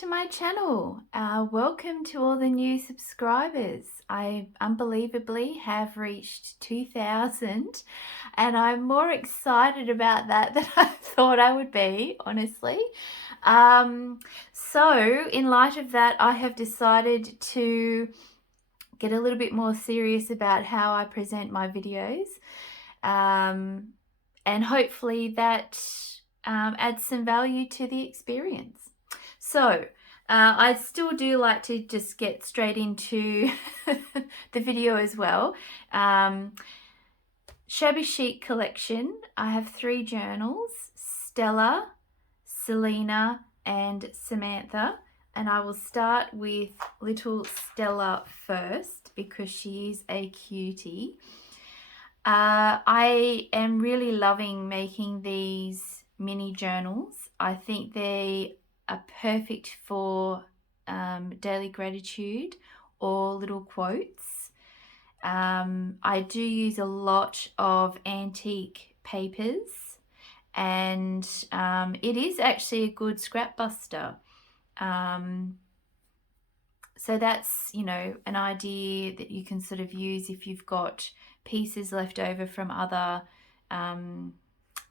to my channel. Welcome to all the new subscribers. I unbelievably have reached 2,000 and I'm more excited about that than I thought I would be, honestly. So in light of that, I have decided to get a little bit more serious about how I present my videos, and hopefully that adds some value to the experience. So I still do like to just get straight into the video as well. Shabby Chic collection. I have 3 journals: Stella, Selena and Samantha. And I will start with little Stella first because she is a cutie. I am really loving making these mini journals. I think they are perfect for daily gratitude or little quotes. I do use a lot of antique papers, and it is actually a good scrap buster. So that's, you know, an idea that you can sort of use if you've got pieces left over from other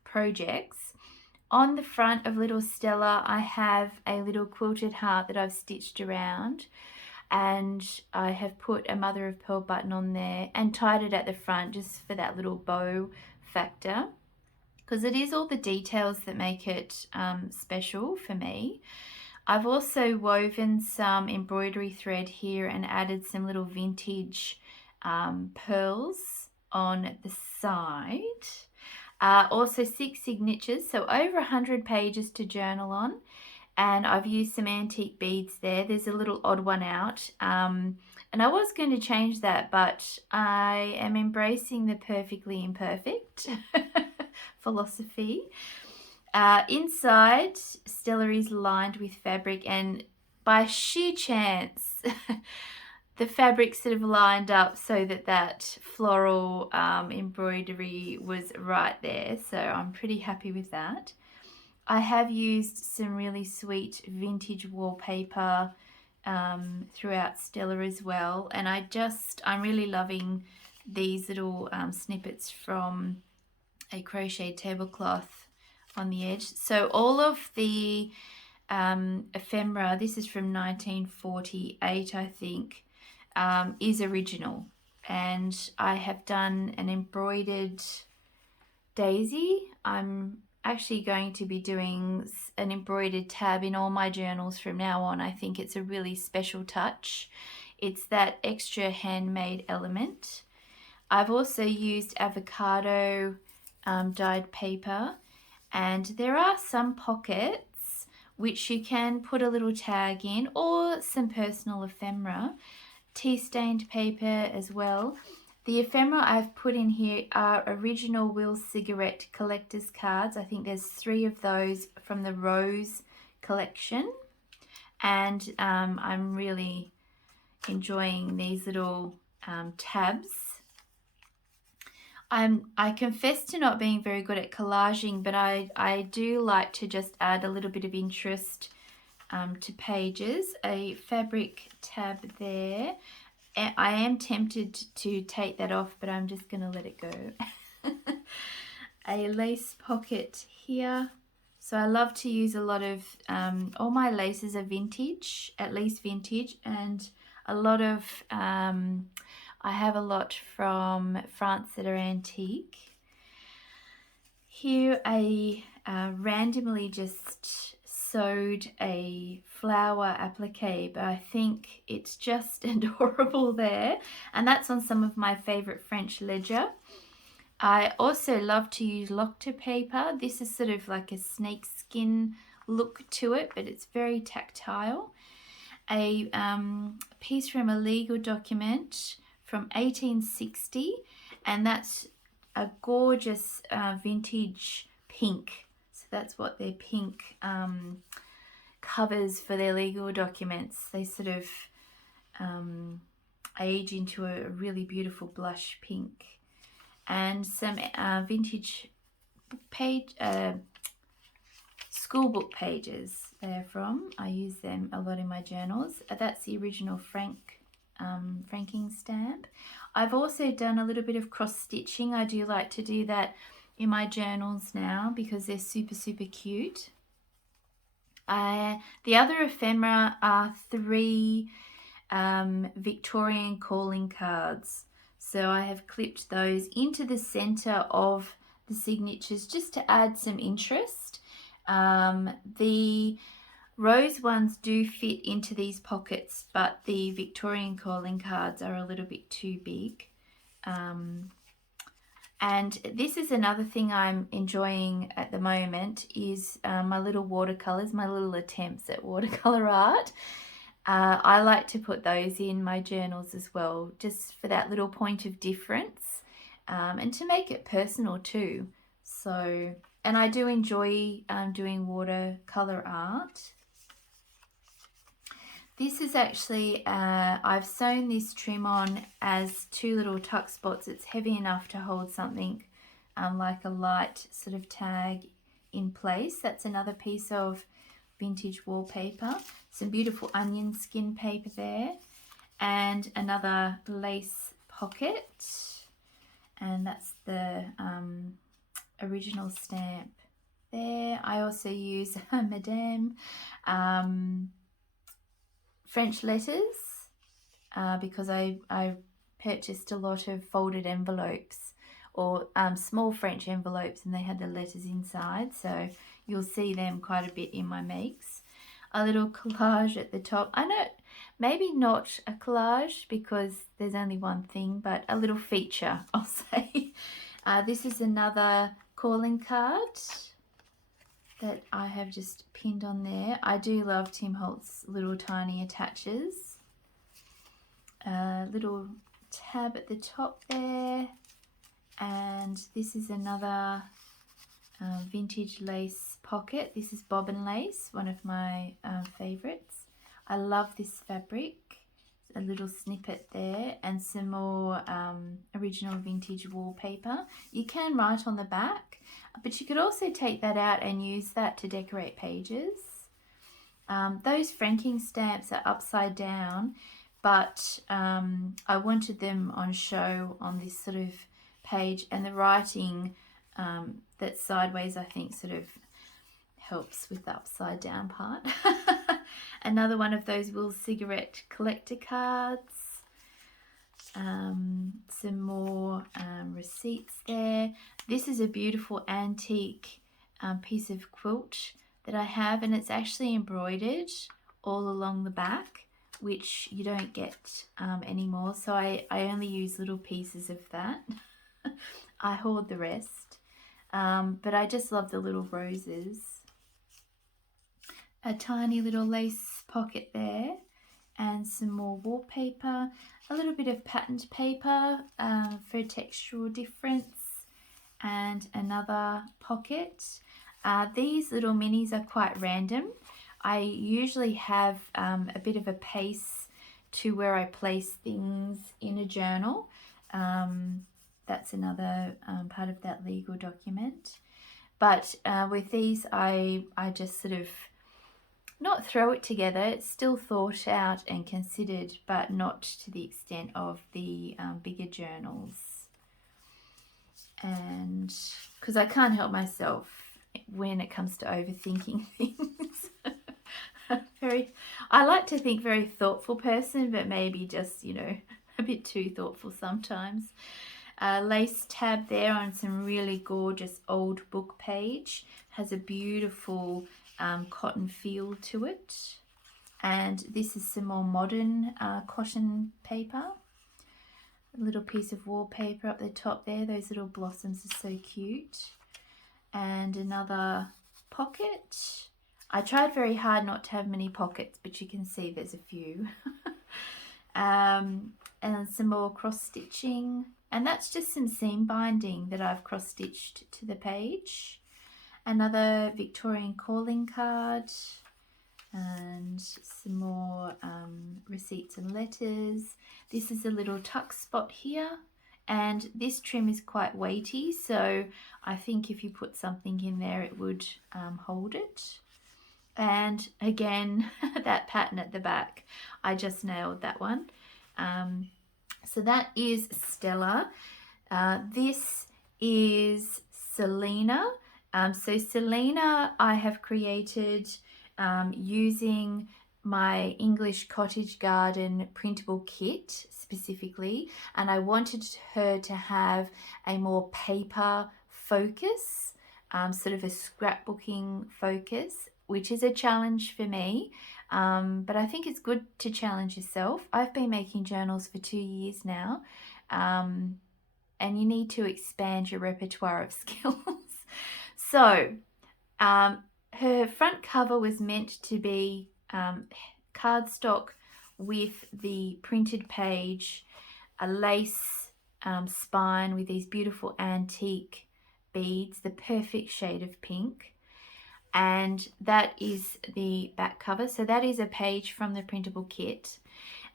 projects. On the front of little Stella, I have a little quilted heart that I've stitched around, and I have put a mother of pearl button on there and tied it at the front just for that little bow factor, because it is all the details that make it special for me. I've also woven some embroidery thread here and added some little vintage pearls on the side. Also 6 signatures, so over 100 pages to journal on, and I've used some antique beads there. There's a little odd one out, and I was going to change that, but I am embracing the perfectly imperfect philosophy. Inside, Stella is lined with fabric, and by sheer chance the fabric sort of lined up so that that floral embroidery was right there, so I'm pretty happy with that. I have used some really sweet vintage wallpaper throughout Stella as well, and I'm really loving these little snippets from a crocheted tablecloth on the edge. So all of the ephemera, this is from 1948 I think, is original, and I have done an embroidered daisy. I'm actually going to be doing an embroidered tab in all my journals from now on. I think it's a really special touch. It's that extra handmade element. I've also used avocado dyed paper, and there are some pockets which you can put a little tag in, or some personal ephemera. Tea stained paper as well. The ephemera I've put in here are original Will Cigarette collector's cards. I think there's 3 of those from the Rose collection, and I'm really enjoying these little tabs. I confess to not being very good at collaging, but I do like to just add a little bit of interest to pages. A fabric tab there. I am tempted to take that off, but I'm just going to let it go. A lace pocket here. So I love to use a lot of, all my laces are vintage, at least vintage, and a lot of, I have a lot from France that are antique. Here I randomly just sewed a flower applique, but I think it's just adorable there, and that's on some of my favorite French ledger. I also love to use Locta paper. This is sort of like a snake skin look to it, but it's very tactile. A piece from a legal document from 1860, and that's a gorgeous vintage pink. So that's what their pink covers for their legal documents. They sort of age into a really beautiful blush pink. And some vintage page school book pages they're from. I use them a lot in my journals. That's the original franking stamp. I've also done a little bit of cross stitching. I do like to do that in my journals now because they're super, super cute. The other ephemera are 3 Victorian calling cards. So I have clipped those into the center of the signatures just to add some interest. The rose ones do fit into these pockets, but the Victorian calling cards are a little bit too big. And this is another thing I'm enjoying at the moment is my little watercolors, my little attempts at watercolor art. I like to put those in my journals as well, just for that little point of difference, and to make it personal too. So, and I do enjoy doing watercolor art. This is actually, I've sewn this trim on as 2 little tuck spots. It's heavy enough to hold something like a light sort of tag in place. That's another piece of vintage wallpaper. Some beautiful onion skin paper there. And another lace pocket. And that's the original stamp there. I also use Madame French letters because I purchased a lot of folded envelopes or small French envelopes, and they had the letters inside, so you'll see them quite a bit in my makes. A little collage at the top. I know, maybe not a collage because there's only one thing, but a little feature, I'll say. This is another calling card that I have just pinned on there. I do love Tim Holtz little tiny attaches. Little tab at the top there. And this is another vintage lace pocket. This is bobbin lace, one of my favorites. I love this fabric. A little snippet there and some more original vintage wallpaper. You can write on the back, but you could also take that out and use that to decorate pages. Those franking stamps are upside down, but I wanted them on show on this sort of page, and the writing that's sideways I think sort of helps with the upside down part. Another one of those wool cigarette collector cards. Some more receipts there. This is a beautiful antique piece of quilt that I have, and it's actually embroidered all along the back, which you don't get anymore. So I only use little pieces of that. I hoard the rest. But I just love the little roses. A tiny little lace pocket there, and some more wallpaper, a little bit of patterned paper for a textural difference, and another pocket. These little minis are quite random. I usually have a bit of a pace to where I place things in a journal. That's another part of that legal document. But with these, I just sort of not throw it together. It's still thought out and considered, but not to the extent of the bigger journals. And because I can't help myself when it comes to overthinking things. I like to think very thoughtful person, but maybe just, you know, a bit too thoughtful sometimes. Lace tab there on some really gorgeous old book page. Has a beautiful cotton feel to it. And this is some more modern cotton paper. A little piece of wallpaper up the top there. Those little blossoms are so cute. And another pocket. I tried very hard not to have many pockets, but you can see there's a few. And some more cross stitching. And that's just some seam binding that I've cross stitched to the page. Another Victorian calling card, and some more receipts and letters. This is a little tuck spot here, and this trim is quite weighty, so I think if you put something in there it would hold it. And again, that pattern at the back, I just nailed that one. So that is Stella. This is Selena. So Selena I have created using my English Cottage Garden printable kit specifically, and I wanted her to have a more paper focus, sort of a scrapbooking focus, which is a challenge for me, but I think it's good to challenge yourself. I've been making journals for 2 years now, and you need to expand your repertoire of skills. So her front cover was meant to be cardstock with the printed page, a lace spine with these beautiful antique beads, the perfect shade of pink. And that is the back cover. So that is a page from the printable kit.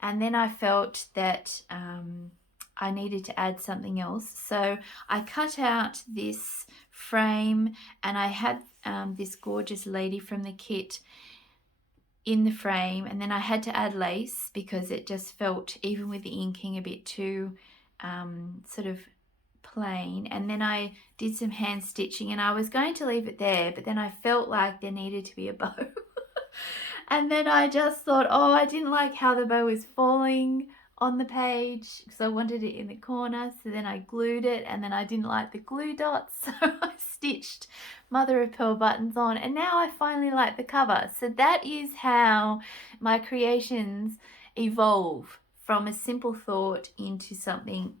And then I felt that I needed to add something else. So I cut out this frame, and I had this gorgeous lady from the kit in the frame, and then I had to add lace because it just felt, even with the inking, a bit too sort of plain. And then I did some hand stitching, and I was going to leave it there, but then I felt like there needed to be a bow. And then I just thought, oh, I didn't like how the bow was falling on the page, because I wanted it in the corner. So then I glued it, and then I didn't like the glue dots, so I stitched mother of pearl buttons on, and now I finally like the cover. So that is how my creations evolve, from a simple thought into something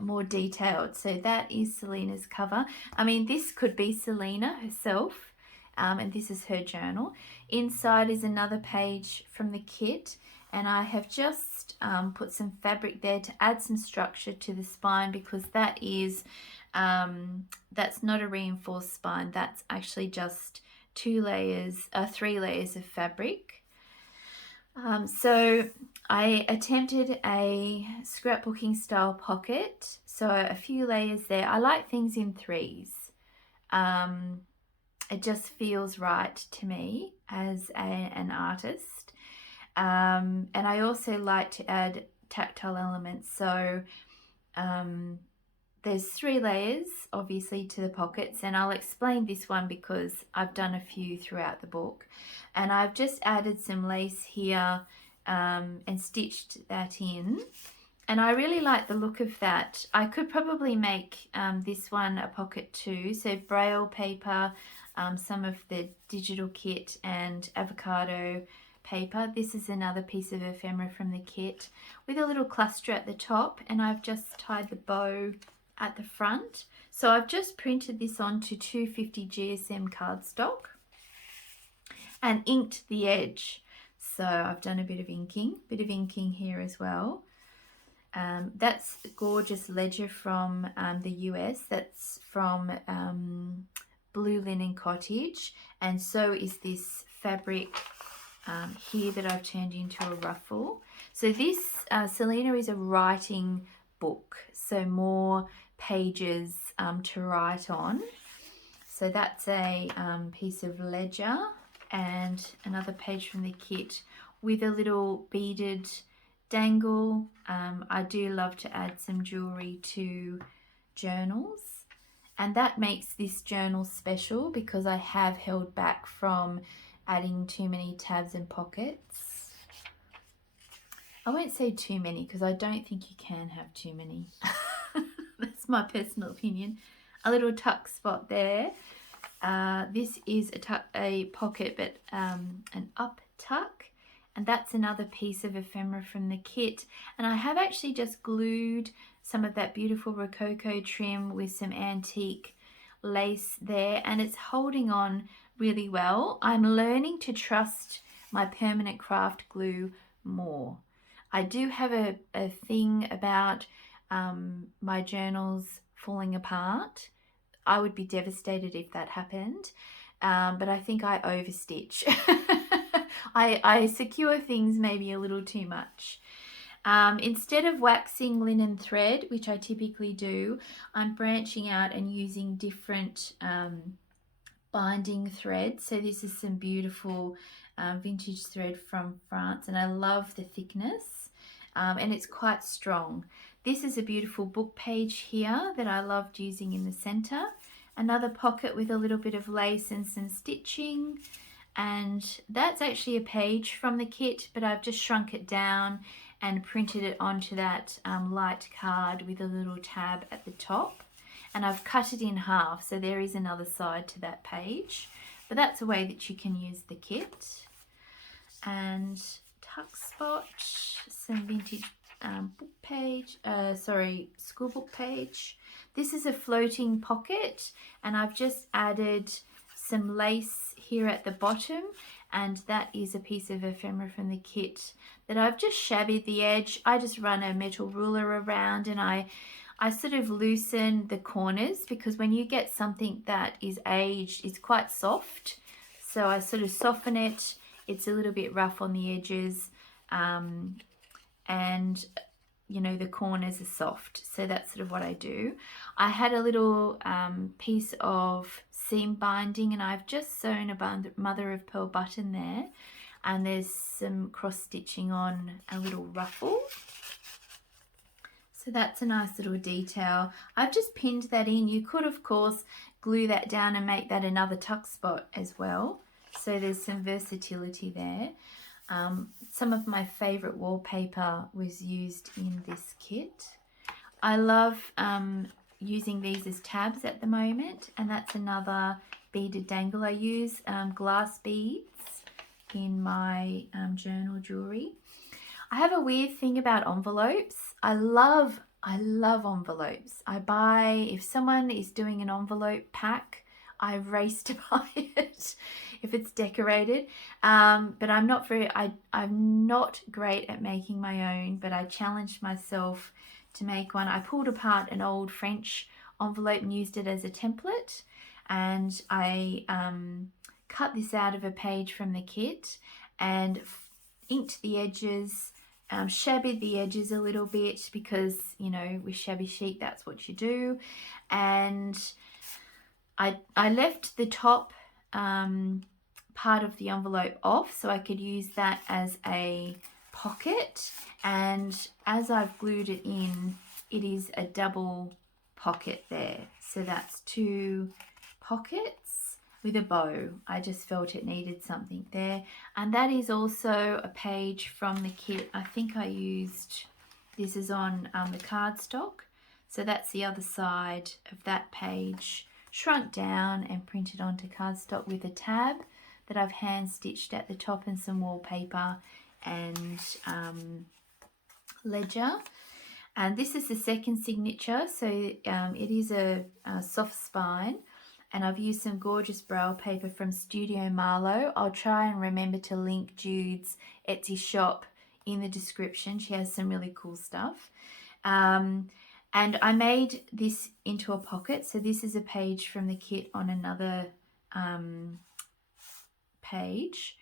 more detailed. So that is Selena's cover. I mean, this could be Selena herself, and this is her journal. Inside is another page from the kit, and I have just put some fabric there to add some structure to the spine, because that is that's not a reinforced spine, that's actually just 3 layers of fabric. So I attempted a scrapbooking style pocket, so a few layers there. I like things in 3s. It just feels right to me as an artist. And I also like to add tactile elements. So there's 3 layers obviously to the pockets, and I'll explain this one because I've done a few throughout the book. And I've just added some lace here and stitched that in, and I really like the look of that. I could probably make this one a pocket too. So braille paper, some of the digital kit, and avocado paper. This is another piece of ephemera from the kit with a little cluster at the top, and I've just tied the bow at the front. So I've just printed this onto 250 GSM cardstock and inked the edge. So I've done a bit of inking here as well. That's a gorgeous ledger from the US. That's from Blue Linen Cottage, and so is this fabric here that I've turned into a ruffle. So this Selena is a writing book, so more pages to write on. So that's a piece of ledger, and another page from the kit with a little beaded dangle. I do love to add some jewelry to journals, and that makes this journal special because I have held back from adding too many tabs and pockets. I won't say too many because I don't think you can have too many. That's my personal opinion. A little tuck spot there. This is a pocket, but an up tuck, and that's another piece of ephemera from the kit. And I have actually just glued some of that beautiful rococo trim with some antique lace there, and it's holding on really well. I'm learning to trust my permanent craft glue more. I do have a thing about my journals falling apart. I would be devastated if that happened, but I think I overstitch. I secure things maybe a little too much. Instead of waxing linen thread, which I typically do, I'm branching out and using different binding thread. So this is some beautiful vintage thread from France, and I love the thickness, and it's quite strong. This is a beautiful book page here that I loved using in the center. Another pocket with a little bit of lace and some stitching, and that's actually a page from the kit, but I've just shrunk it down and printed it onto that light card with a little tab at the top. And I've cut it in half, so there is another side to that page, but that's a way that you can use the kit. And tuck spot, some vintage book page, school book page. This is a floating pocket, and I've just added some lace here at the bottom, and that is a piece of ephemera from the kit that I've just shabbied the edge. I just run a metal ruler around, and I sort of loosen the corners, because when you get something that is aged, it's quite soft. So I sort of soften it. It's a little bit rough on the edges, and you know, the corners are soft. So that's sort of what I do. I had a little piece of seam binding, and I've just sewn a mother of pearl button there, and there's some cross stitching on a little ruffle. So that's a nice little detail. I've just pinned that in. You could, of course, glue that down and make that another tuck spot as well. So there's some versatility there. Some of my favourite wallpaper was used in this kit. I love using these as tabs at the moment, and that's another beaded dangle. I use glass beads in my journal jewellery. I have a weird thing about envelopes. I love envelopes. I buy, if someone is doing an envelope pack, I race to buy it if it's decorated. But I'm not great at making my own, but I challenged myself to make one. I pulled apart an old French envelope and used it as a template, and I cut this out of a page from the kit and inked the edges, shabbied the edges a little bit, because, you know, with Shabby Chic, that's what you do. And I left the top part of the envelope off so I could use that as a pocket, and as I've glued it in, it is a double pocket there. So that's 2 pockets with a bow. I just felt it needed something there. And that is also a page from the kit. I think I used, this is on the cardstock. So that's the other side of that page, shrunk down and printed onto cardstock with a tab that I've hand stitched at the top, and some wallpaper and ledger. And this is the second signature, so it is a soft spine, and I've used some gorgeous braille paper from Studio Marlow. I'll try and remember to link Jude's Etsy shop in the description. She has some really cool stuff. And I made this into a pocket. So this is a page from the kit on another page.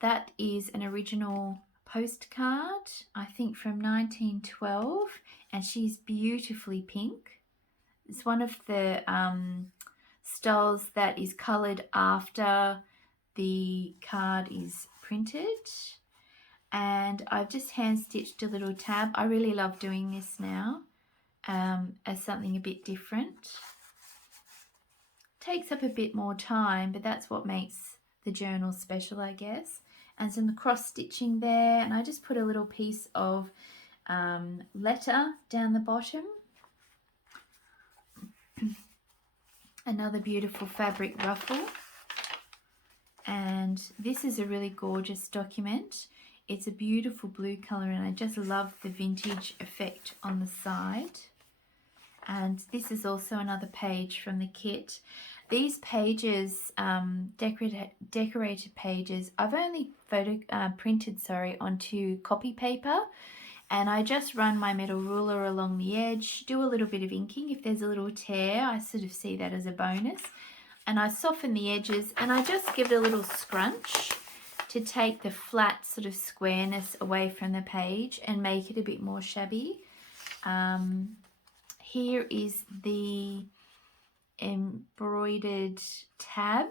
That is an original postcard, I think from 1912, and she's beautifully pink. It's one of the styles that is coloured after the card is printed. And I've just hand stitched a little tab. I really love doing this now as something a bit different. Takes up a bit more time, but that's what makes the journal special, I guess. And some cross stitching there, and I just put a little piece of letter down the bottom. Another beautiful fabric ruffle, and this is a really gorgeous document. It's a beautiful blue colour, and I just love the vintage effect on the side. And this is also another page from the kit. These pages, decorated pages, I've only printed onto copy paper, and I just run my metal ruler along the edge, do a little bit of inking. If there's a little tear, I sort of see that as a bonus, and I soften the edges, and I just give it a little scrunch to take the flat sort of squareness away from the page and make it a bit more shabby. Here is the embroidered tab,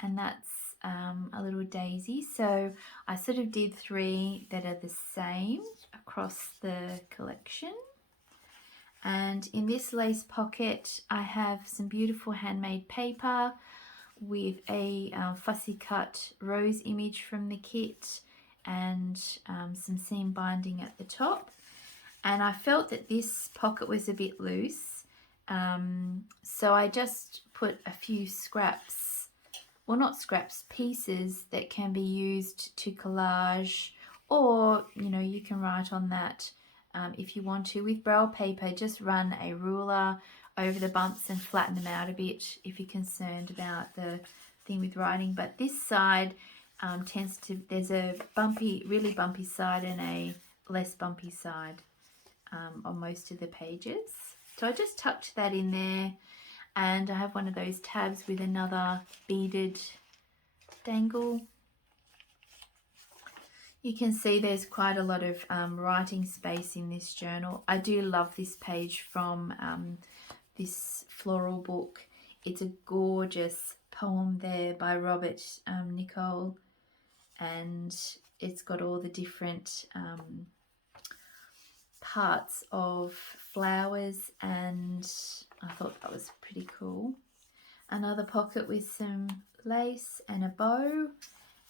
and that's a little daisy. So I sort of did 3 that are the same across the collection. And in this lace pocket I have some beautiful handmade paper with a fussy cut rose image from the kit and some seam binding at the top. And I felt that this pocket was a bit loose, so I just put a few scraps, well not scraps, pieces that can be used to collage, or you know, you can write on that if you want to. With braille paper, just run a ruler over the bumps and flatten them out a bit if you're concerned about the thing with writing. But this side tends to, there's a bumpy, really bumpy side and a less bumpy side on most of the pages. So I just tucked that in there, and I have one of those tabs with another beaded dangle. You can see there's quite a lot of writing space in this journal. I do love this page from this floral book. It's a gorgeous poem there by Robert Nicole, and it's got all the different parts of flowers, and I thought that was pretty cool. Another pocket with some lace and a bow,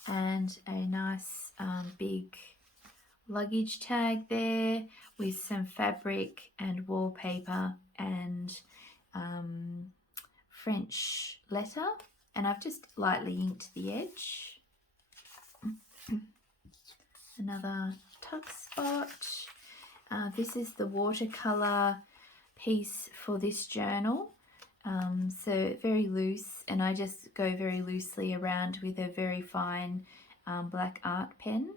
and a nice big luggage tag there with some fabric and wallpaper and French letter, and I've just lightly inked the edge. Another tuck spot. This is the watercolor piece for this journal, so very loose, and I just go very loosely around with a very fine black art pen.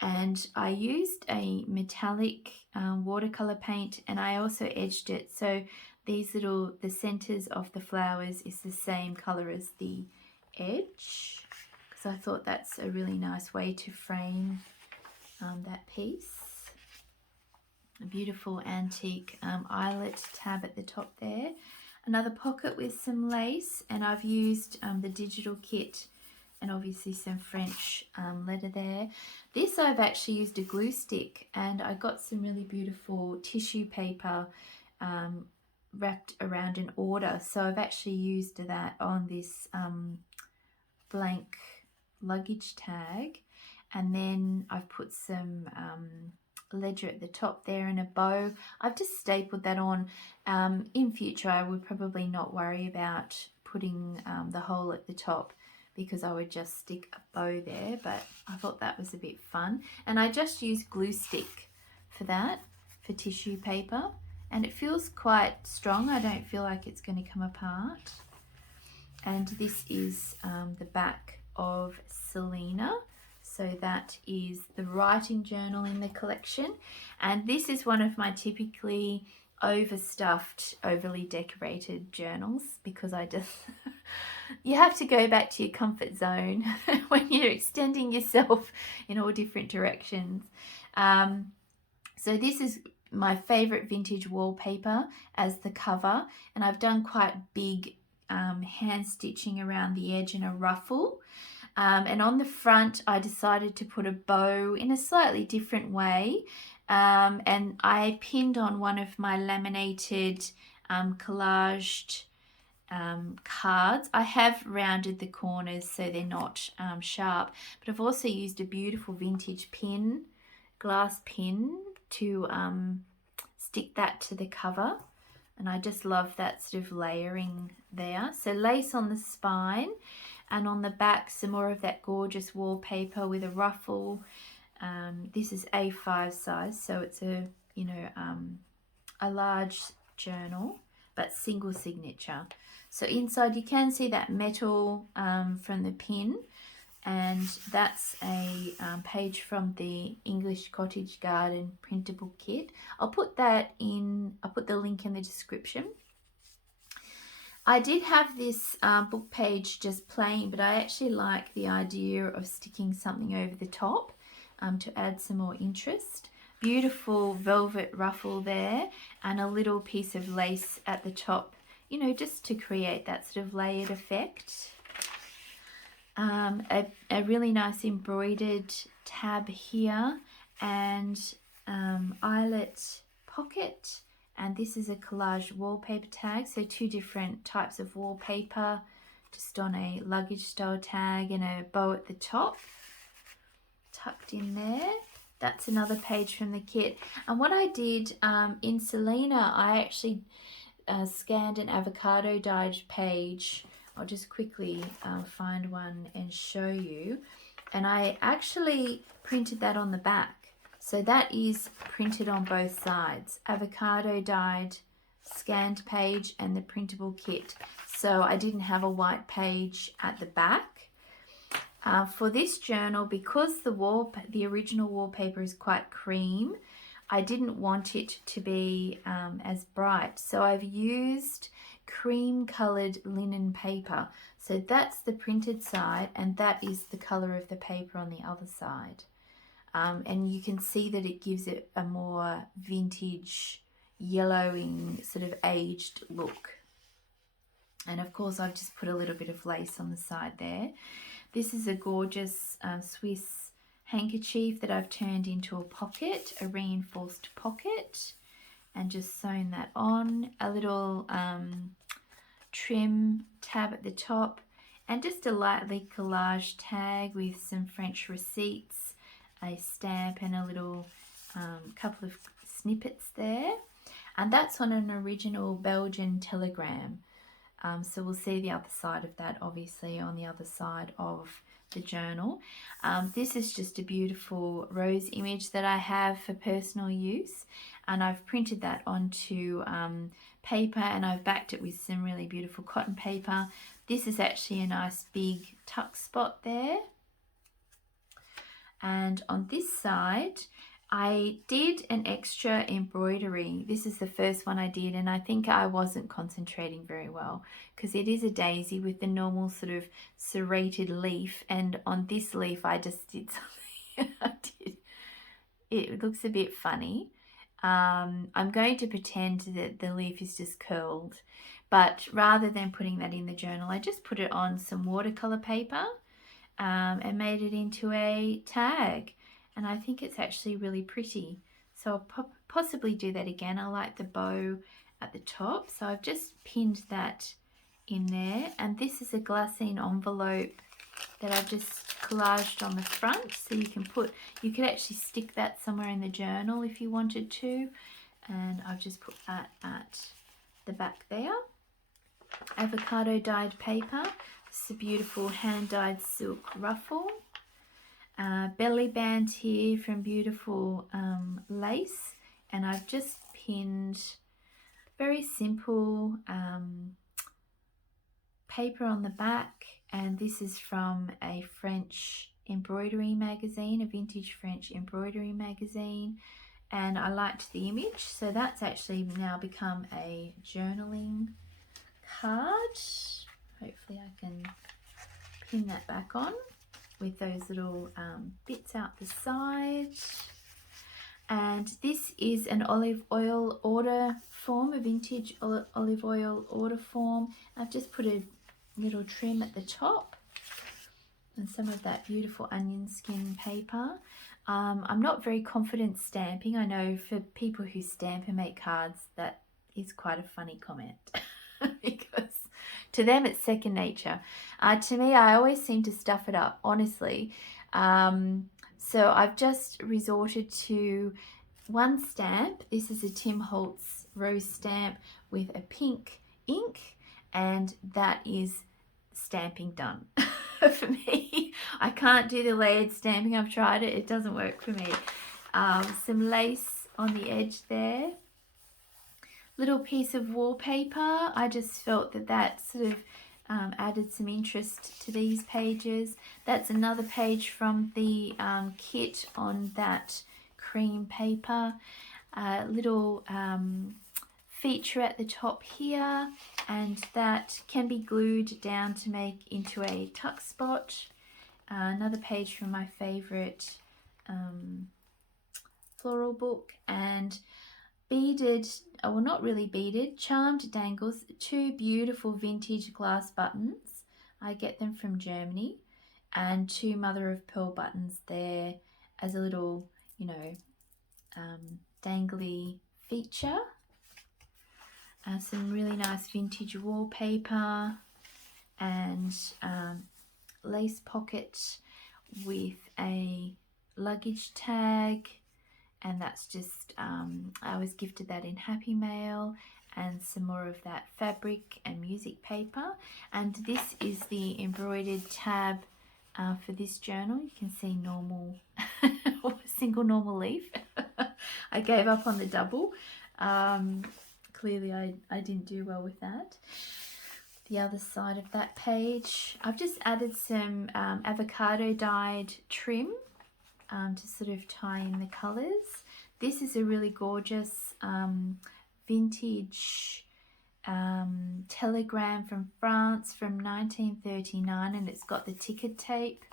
And I used a metallic watercolor paint, and I also edged it, so these little, the centers of the flowers is the same color as the edge, because I thought that's a really nice way to frame that piece. A beautiful antique eyelet tab at the top there. Another pocket with some lace, and I've used the digital kit and obviously some French letter there. This I've actually used a glue stick, and I got some really beautiful tissue paper wrapped around an order, so I've actually used that on this blank luggage tag, and then I've put some ledger at the top there and a bow. I've just stapled that on. In future I would probably not worry about putting the hole at the top, because I would just stick a bow there, but I thought that was a bit fun. And I just used glue stick for that, for tissue paper, and it feels quite strong. I don't feel like it's going to come apart. And this is the back of Selena. So that is the writing journal in the collection, and this is one of my typically overstuffed, overly decorated journals, because I just you have to go back to your comfort zone when you're extending yourself in all different directions. So this is my favorite vintage wallpaper as the cover, and I've done quite big hand stitching around the edge and a ruffle. And on the front I decided to put a bow in a slightly different way, and I pinned on one of my laminated collaged cards. I have rounded the corners so they're not sharp, but I've also used a beautiful vintage pin, glass pin, to stick that to the cover, and I just love that sort of layering there. So lace on the spine, and on the back some more of that gorgeous wallpaper with a ruffle. This is A5 size, so it's a, you know, a large journal, but single signature. So inside you can see that metal from the pin, and that's a page from the English Cottage Garden printable kit. I'll put that in, I'll put the link in the description. I did have this book page just plain, but I actually like the idea of sticking something over the top to add some more interest. Beautiful velvet ruffle there and a little piece of lace at the top, you know, just to create that sort of layered effect. A really nice embroidered tab here and eyelet pocket, and this is a collage wallpaper tag, so two different types of wallpaper just on a luggage style tag and a bow at the top tucked in there. That's another page from the kit. And what I did in Selena, I actually scanned an avocado dyed page. I'll just quickly find one and show you. And I actually printed that on the back. So that is printed on both sides. Avocado dyed scanned page and the printable kit. So I didn't have a white page at the back. For this journal, because the original wallpaper is quite cream, I didn't want it to be as bright. So I've used cream coloured linen paper. So that's the printed side and that is the colour of the paper on the other side. And you can see that it gives it a more vintage, yellowing, sort of aged look. And of course I've just put a little bit of lace on the side there. This is a gorgeous Swiss handkerchief that I've turned into a pocket, a reinforced pocket, and just sewn that on. A little trim tab at the top and just a lightly collage tag with some French receipts, a stamp and a little couple of snippets there. And that's on an original Belgian telegram. So we'll see the other side of that obviously on the other side of the journal. This is just a beautiful rose image that I have for personal use, and I've printed that onto paper and I've backed it with some really beautiful cotton paper. This is actually a nice big tuck spot there. And on this side I did an extra embroidery. This is the first one I did, and I think I wasn't concentrating very well because it is a daisy with the normal sort of serrated leaf, and on this leaf I just did something. It looks a bit funny. I'm going to pretend that the leaf is just curled, but rather than putting that in the journal, I just put it on some watercolor paper and made it into a tag. And I think it's actually really pretty. So I'll possibly do that again. I like the bow at the top. So I've just pinned that in there. And this is a glassine envelope that I've just collaged on the front. So you could actually stick that somewhere in the journal if you wanted to. And I've just put that at the back there. Avocado dyed paper. This is a beautiful hand dyed silk ruffle. Belly band here from beautiful lace, and I've just pinned very simple paper on the back, and this is from a French embroidery magazine, a vintage French embroidery magazine, and I liked the image, so that's actually now become a journaling card. Hopefully I can pin that back on with those little bits out the side. And this is an olive oil order form, a vintage olive oil order form. I've just put a little trim at the top and some of that beautiful onion skin paper. I'm not very confident stamping. I know for people who stamp and make cards, that is quite a funny comment because to them it's second nature. To me, I always seem to stuff it up, honestly. So I've just resorted to one stamp. This is a Tim Holtz rose stamp with a pink ink, and that is stamping done for me. I can't do the layered stamping. I've tried it. It doesn't work for me. Some lace on the edge there. Little piece of wallpaper. I just felt that sort of added some interest to these pages. That's another page from the kit on that cream paper. Little feature at the top here, and that can be glued down to make into a tuck spot. Another page from my favourite floral book, and beaded, well not really beaded, charmed dangles, 2 beautiful vintage glass buttons. I get them from Germany, and 2 mother of pearl buttons there as a little, you know, dangly feature. Some really nice vintage wallpaper, and lace pocket with a luggage tag, and that's just I was gifted that in Happy Mail, and some more of that fabric and music paper. And this is the embroidered tab for this journal. You can see normal or single normal leaf. I gave up on the double. Clearly I didn't do well with that. The other side of that page, I've just added some avocado dyed trim to sort of tie in the colours. This is a really gorgeous vintage telegram from France from 1939, and it's got the ticket tape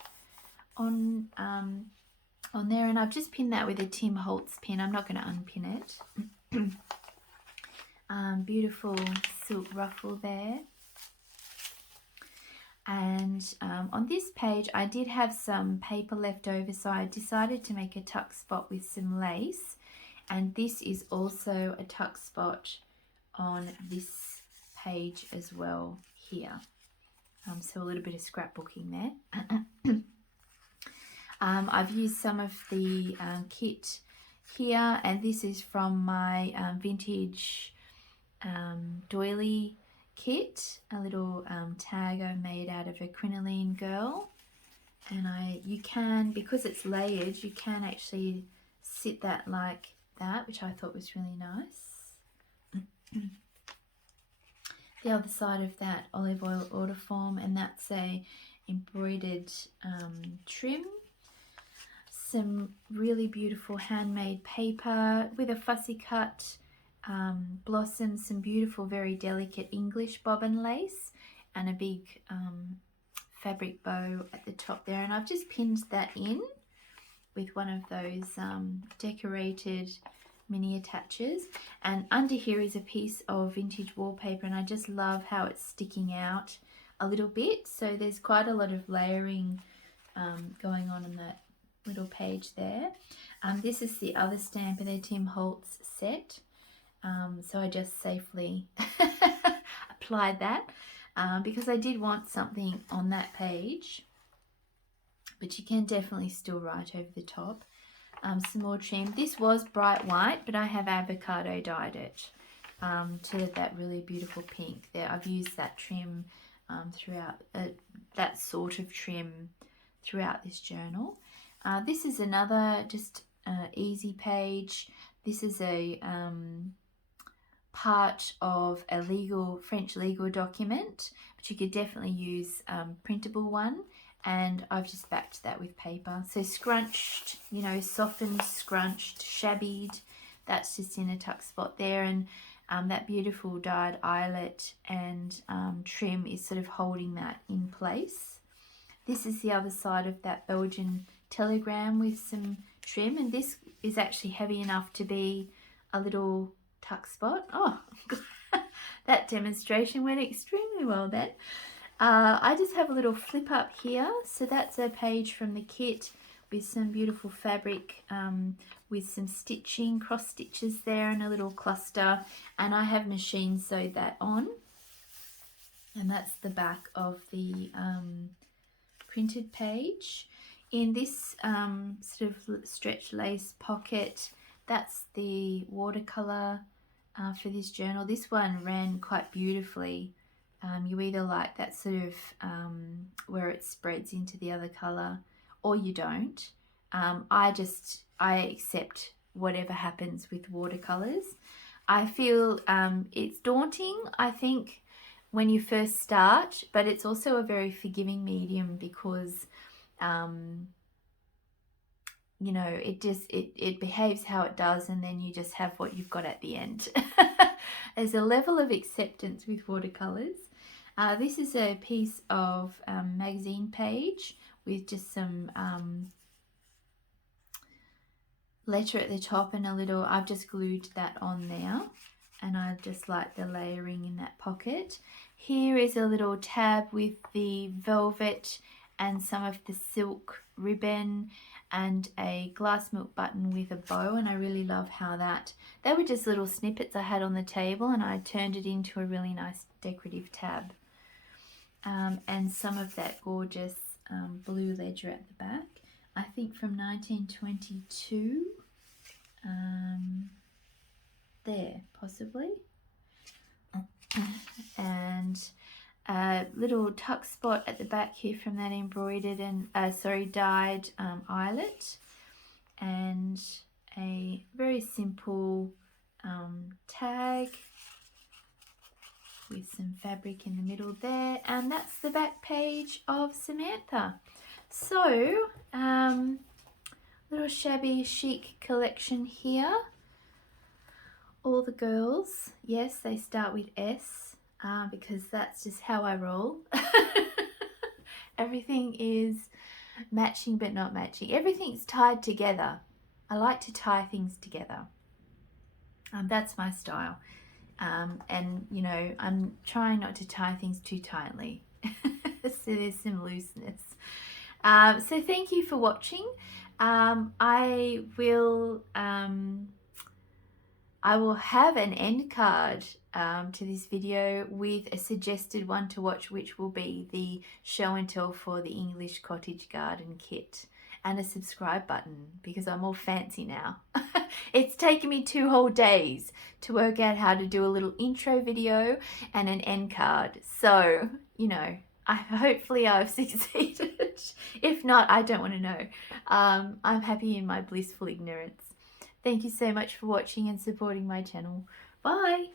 on there, and I've just pinned that with a Tim Holtz pin. I'm not going to unpin it. Beautiful silk ruffle there. And on this page I did have some paper left over, so I decided to make a tuck spot with some lace, and this is also a tuck spot on this page as well here. So a little bit of scrapbooking there. I've used some of the kit here, and this is from my vintage doily kit, a little tag I made out of a crinoline girl. And you can, because it's layered, you can actually sit that like that, which I thought was really nice. The other side of that, olive oil order form, and that's a embroidered trim. Some really beautiful handmade paper with a fussy cut blossoms, some beautiful very delicate English bobbin lace, and a big fabric bow at the top there, and I've just pinned that in with one of those decorated mini attachers. And under here is a piece of vintage wallpaper, and I just love how it's sticking out a little bit, so there's quite a lot of layering going on in that little page there. This is the other stamp in the Tim Holtz set. So I just safely applied that because I did want something on that page, but you can definitely still write over the top. Some more trim. This was bright white, but I have avocado dyed it to that really beautiful pink there. I've used that trim throughout, that sort of trim throughout this journal. This is another just easy page. This is a part of a French legal document, but you could definitely use printable one, and I've just backed that with paper. So scrunched, you know, softened, scrunched, shabbied, that's just in a tuck spot there, and that beautiful dyed eyelet and trim is sort of holding that in place. This is the other side of that Belgian telegram with some trim, and this is actually heavy enough to be a little tuck spot. Oh, that demonstration went extremely well then. I just have a little flip up here, so that's a page from the kit with some beautiful fabric with some stitching, cross stitches there, and a little cluster, and I have machine sewed that on, and that's the back of the printed page. In this sort of stretch lace pocket, that's the watercolor for this journal. This one ran quite beautifully. You either like that sort of where it spreads into the other color, or you don't. I accept whatever happens with watercolors. I feel it's daunting, I think, when you first start, but it's also a very forgiving medium because you know, it behaves how it does, and then you just have what you've got at the end. There's a level of acceptance with watercolors. This is a piece of magazine page with just some letter at the top and a little, I've just glued that on there, and I just like the layering in that pocket. Here is a little tab with the velvet and some of the silk ribbon and a glass milk button with a bow, and I really love how they were just little snippets I had on the table, and I turned it into a really nice decorative tab. And some of that gorgeous blue ledger at the back, I think from 1922, there possibly, and a little tuck spot at the back here from that embroidered and dyed eyelet, and a very simple tag with some fabric in the middle there, and that's the back page of Samantha. So little Shabby Chic collection here. All the girls, yes, they start with S because that's just how I roll. Everything is matching but not matching. Everything's tied together. I like to tie things together. That's my style. And you know, I'm trying not to tie things too tightly. So there's some looseness. So thank you for watching. I will have an end card to this video with a suggested one to watch, which will be the show and tell for the English Cottage Garden kit, and a subscribe button because I'm all fancy now. It's taken me 2 whole days to work out how to do a little intro video and an end card. So, you know, hopefully I've succeeded. If not, I don't want to know. I'm happy in my blissful ignorance. Thank you so much for watching and supporting my channel. Bye!